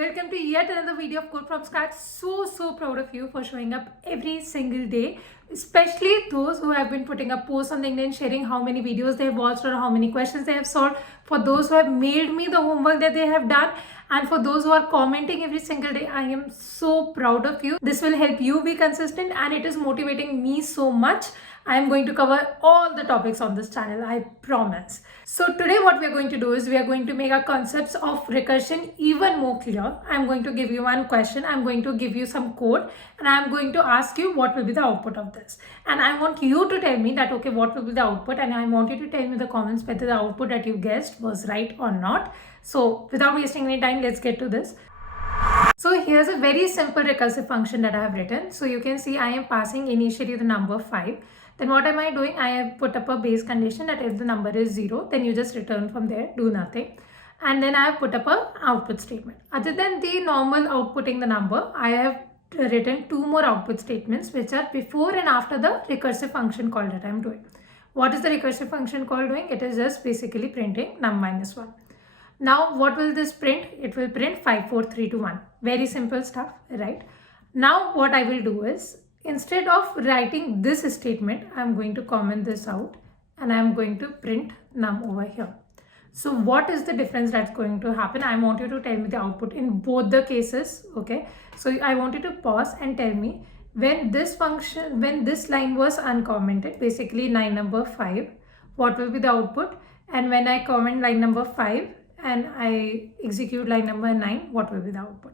Welcome to yet another video of Code from Scratch. So proud of you for showing up every single day, especially those who have been putting up posts on LinkedIn sharing how many videos they have watched or how many questions they have solved, for those who have mailed me the homework that they have done, and for those who are commenting every single day. I am so proud of you. This will help you be consistent and it is motivating me so much. I am going to cover all the topics on this channel, I promise. So today what we are going to do is we are going to make our concepts of recursion even more clear. I am going to give you one question, I am going to give you some code, and I am going to ask you what will be the output of this. And I want you to tell me that, okay, what will be the output, and I want you to tell me in the comments whether the output that you guessed was right or not. So without wasting any time, let's get to this. So here's a very simple recursive function that I have written. So you can see I am passing initially the number 5. Then what am I doing? I have put up a base condition that if the number is 0, then you just return from there, do nothing. And then I have put up a output statement. Other than the normal outputting the number, I have written 2 more output statements which are before and after the recursive function call that I am doing. What is the recursive function call doing? It is just basically printing num minus 1. Now what will this print? It will print 5, 4, 3, 2, 1. Very simple stuff, right? Now what I will do is, instead of writing this statement, I am going to comment this out and I am going to print num over here. So what is the difference that's going to happen? I want you to tell me the output in both the cases, okay? So I want you to pause and tell me when this line was uncommented, basically line number 5, what will be the output? And when I comment line number 5 and I execute line number 9, what will be the output?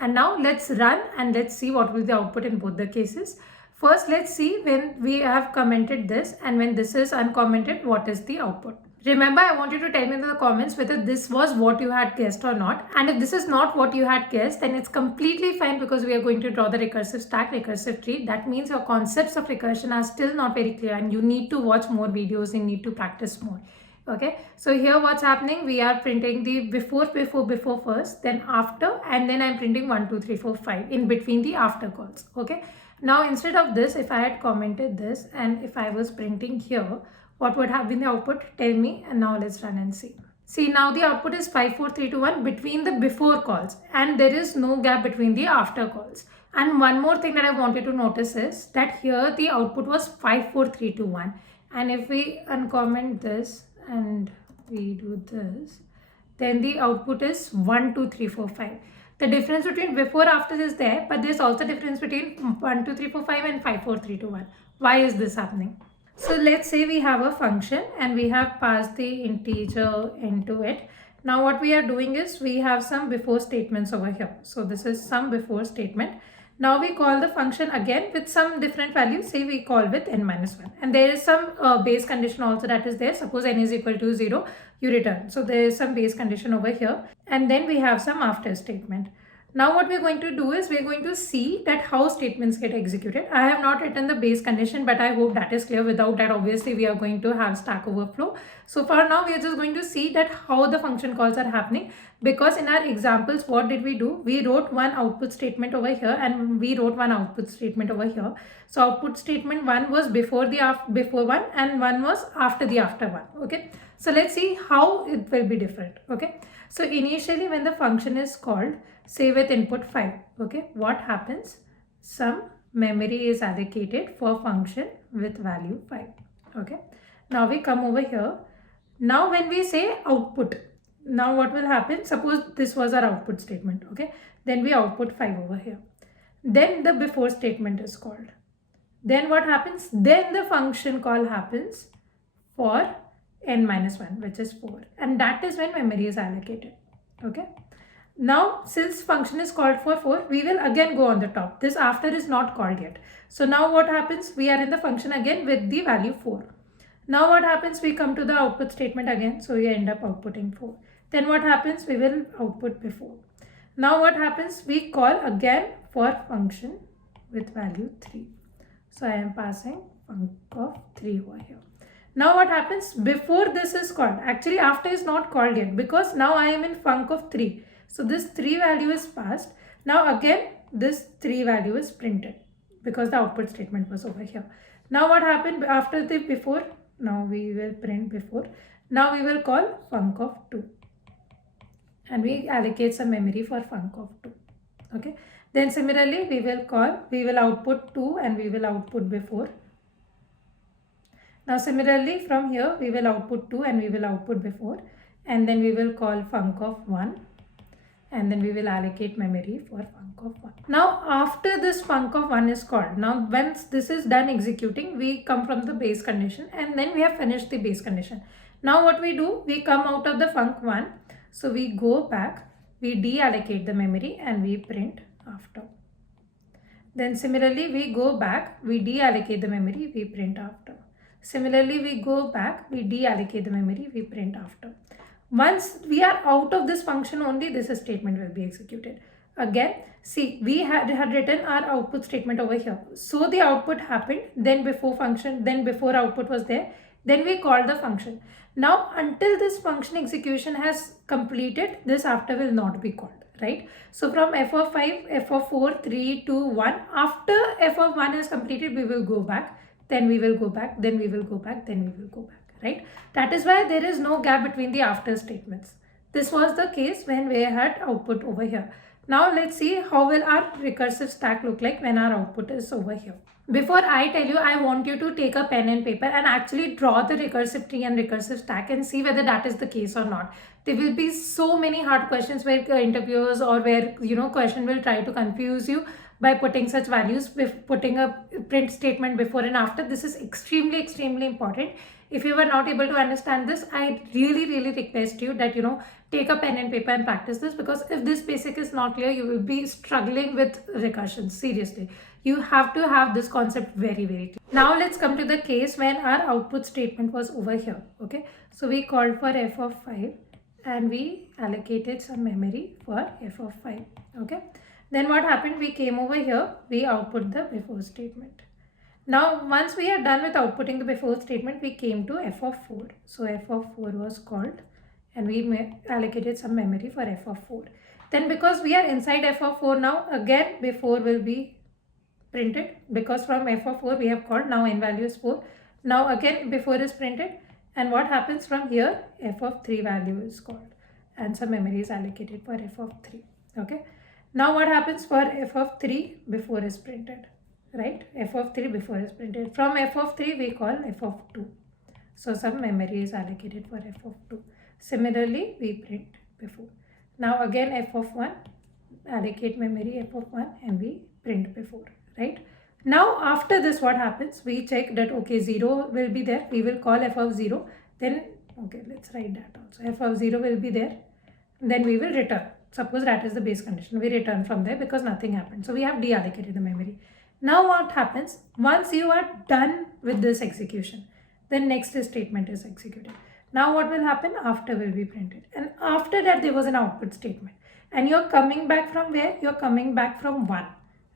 And now let's run and let's see what will be the output in both the cases. First, let's see when we have commented this and when this is uncommented, what is the output. Remember, I want you to tell me in the comments whether this was what you had guessed or not. And if this is not what you had guessed, then it's completely fine because we are going to draw the recursive stack, recursive tree. That means your concepts of recursion are still not very clear and you need to watch more videos, you need to practice more. Okay, so here what's happening, we are printing the before first, then after, and then I'm printing 1, 2, 3, 4, 5 in between the after calls. Okay, now instead of this, if I had commented this and if I was printing here, what would have been the output? Tell me, and now let's run and see. See, now the output is 5, 4, 3, 2, 1 between the before calls, and there is no gap between the after calls. And one more thing that I wanted to notice is that here the output was 5, 4, 3, 2, 1, and if we uncomment this and we do this, then the output is 1, 2, 3, 4, 5. The difference between before after is there, but there's also difference between 1, 2, 3, 4, 5 and 5, 4, 3, 2, 1. Why is this happening? So let's say we have a function and we have passed the integer into it. Now what we are doing is we have some before statements over here. So this is some before statement. Now we call the function again with some different values. Say we call with n minus 1. And there is some base condition also that is there. Suppose n is equal to 0, you return. So there is some base condition over here. And then we have some after statement. Now what we're going to do is we're going to see that how statements get executed. I have not written the base condition, but I hope that is clear. Without that, obviously, we are going to have Stack Overflow. So for now, we are just going to see that how the function calls are happening. Because in our examples, what did we do? We wrote one output statement over here and we wrote one output statement over here. So output statement 1 was before one and 1 was after the after one. Okay. So let's see how it will be different. Okay. So initially when the function is called, say with input 5, okay, what happens? Some memory is allocated for function with value 5. Okay. Now we come over here. Now when we say output, now what will happen? Suppose this was our output statement. Okay. Then we output 5 over here. Then the before statement is called. Then what happens? Then the function call happens for n minus 1, which is 4, and that is when memory is allocated. Okay. Now since function is called for 4, we will again go on the top. This after is not called yet. So now what happens? We are in the function again with the value 4. Now what happens? We come to the output statement again. So we end up outputting 4. Then what happens? We will output before. Now what happens? We call again for function with value 3. So I am passing func of 3 over here. Now what happens? Before this is called, actually after is not called yet because now I am in func of 3. So this 3 value is passed. Now again this 3 value is printed because the output statement was over here. Now what happened after the before? Now we will print before. Now we will call func of 2. and we allocate some memory for func of 2. Okay, then similarly we will output 2 and we will output before. Now similarly from here we will output 2 and we will output before, and then we will call func of 1, and then we will allocate memory for func of 1. Now after this func of 1 is called, now once this is done executing, we come from the base condition and then we have finished the base condition. Now what we do, we come out of the func 1, so we go back, we deallocate the memory and we print after. Then similarly we go back, we deallocate the memory, we print after. Similarly we go back, we deallocate the memory, we print after. Once we are out of this function only, this statement will be executed. Again, see, we had written our output statement over here. So the output happened, then before output was there, then we called the function. Now until this function execution has completed, this after will not be called, right? So from f of 5, f of 4, 3, 2, 1, after f of 1 is completed, we will go back, then we will go back, then we will go back, then we will go back, right? That is why there is no gap between the after statements. This was the case when we had output over here. Now let's see how will our recursive stack look like when our output is over here. Before I tell you, I want you to take a pen and paper and actually draw the recursive tree and recursive stack and see whether that is the case or not. There will be so many hard questions where interviewers or where question will try to confuse you by putting such values, with putting a print statement before and after. This is extremely important. If you were not able to understand this, I really request you that take a pen and paper and practice this, because if this basic is not clear, you will be struggling with recursion. Seriously, you have to have this concept very clear. Now let's come to the case when our output statement was over here. Okay, so we called for f of 5 and we allocated some memory for f of 5. Okay, then what happened, we came over here, we output the before statement. Now once we are done with outputting the before statement, we came to f of 4. So f of 4 was called and we allocated some memory for f of 4. Then because we are inside f of 4 now, again before will be printed, because from f of 4 we have called, now n value is 4. Now again before is printed, and what happens from here, f of 3 value is called and some memory is allocated for f of 3. Okay, now what happens for f of 3, before is printed, right? F of 3 before is printed. From f of 3 we call f of 2, so some memory is allocated for f of 2. Similarly we print before. Now again f of 1, allocate memory f of 1 and we print before, right? Now after this what happens, we check that okay, 0 will be there, we will call f of 0, then okay, let's write that also, f of 0 will be there, then we will return. Suppose that is the base condition, we return from there because nothing happened, so we have deallocated the memory. Now what happens, once you are done with this execution, then next statement is executed. Now what will happen, after will be printed, and after that there was an output statement, and you're coming back from where, you're coming back from 1,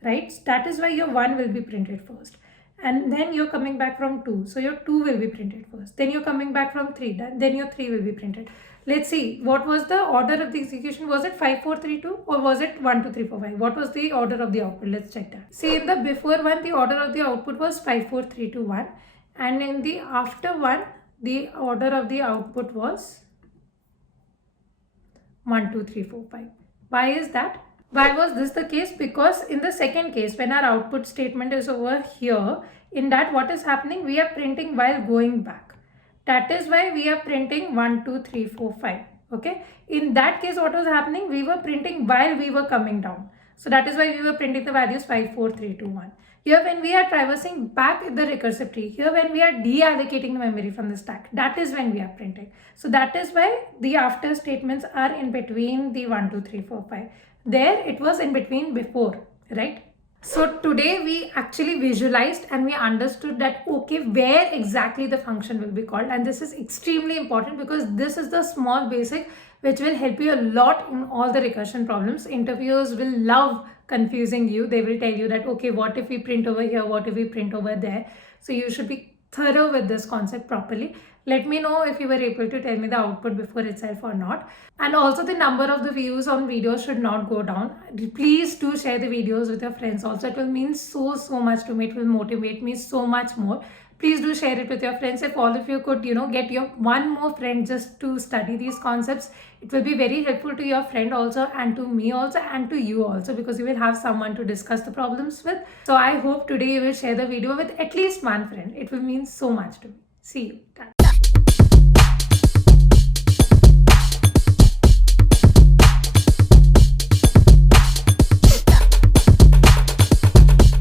right? That is why your 1 will be printed first, and then you're coming back from 2, so your 2 will be printed first, then you're coming back from 3, then your 3 will be printed. Let's see, what was the order of the execution? Was it 5 4 3 2 or was it 1 2 3 4 5? What was the order of the output? Let's check that. See, in the before one, the order of the output was 5 4 3 2 1, and in the after one, the order of the output was 1 2 3 4 5. Why is that? Why was this the case? Because in the second case, when our output statement is over here, in that what is happening, we are printing while going back. That is why we are printing 1 2 3 4 5. Okay, in that case what was happening, we were printing while we were coming down, so that is why we were printing the values 5 4 3 2 1. Here when we are traversing back the recursive tree, here when we are deallocating the memory from the stack, that is when we are printing. So that is why the after statements are in between the 1 2 3 4 5. There it was in between before, right? So today we actually visualized and we understood that okay, where exactly the function will be called, and this is extremely important because this is the small basic which will help you a lot in all the recursion problems. Interviewers will love confusing you. They will tell you that okay, what if we print over here, what if we print over there? So you should be thorough with this concept properly. Let me know if you were able to tell me the output before itself or not. And also the number of the views on videos should not go down. Please do share the videos with your friends also. It will mean so much to me. It will motivate me so much more. Please do share it with your friends. If all of you could, get your one more friend just to study these concepts, it will be very helpful to your friend also, and to me also, and to you also, because you will have someone to discuss the problems with. So I hope today you will share the video with at least one friend. It will mean so much to me. See you.